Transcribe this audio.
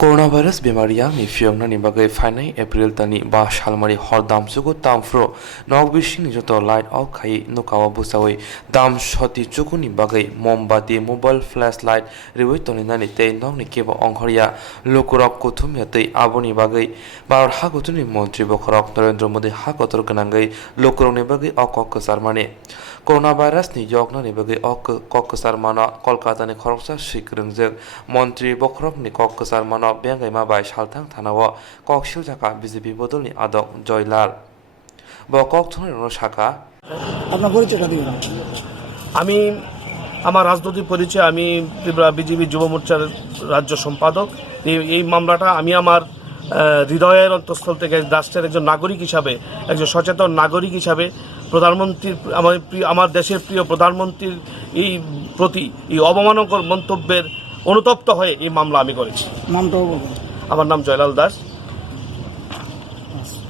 Coronavirus bemaria mi fiongna ni bagai fainai April tani ba salmari hor dam sugo tamfro nog bishing ni joto light off khai nukawa busawi dam shoti chuku ni bagai mombati mobile flashlight riwai toni nani te nog ni keba onghoria lokurok kuthum yatei aboni bagai bar hagutuni মন্ত্রী বখরক Narendra Modi হাকতর গনাঙ্গೈ লোকরং ni bagai okok sarmane coronavirus ni yogna ni bagai ok sarmana kolkata ni khoroksa sikrungjek মন্ত্রী বখরক ni kok sarmana বেঙ্গাইমা বাই সালথাং থানাও ককশিল জাকা BJP বদলনি আদক জয়লাল বকক থনের শাখা আপনার পরিচয়টা দিবেন। আমি আমার রাজনৈতিক পরিচয়, আমি ত্রিপুরা বিজেপি যুব মোর্চার রাজ্য সম্পাদক। এই মামলাটা আমি আমার হৃদয়ের অন্তঃস্থল থেকে রাষ্ট্রের একজন নাগরিক হিসাবে, একজন সচেতন নাগরিক হিসাবে প্রধানমন্ত্রীর আমার দেশের প্রিয় প্রধানমন্ত্রীর এই প্রতি এই অবমাননাকর মন্তব্যের অনুতপ্ত হয়ে এই মামলা আমি করেছি। নামটাও বলুন। আমার নাম জয়লাল দাস।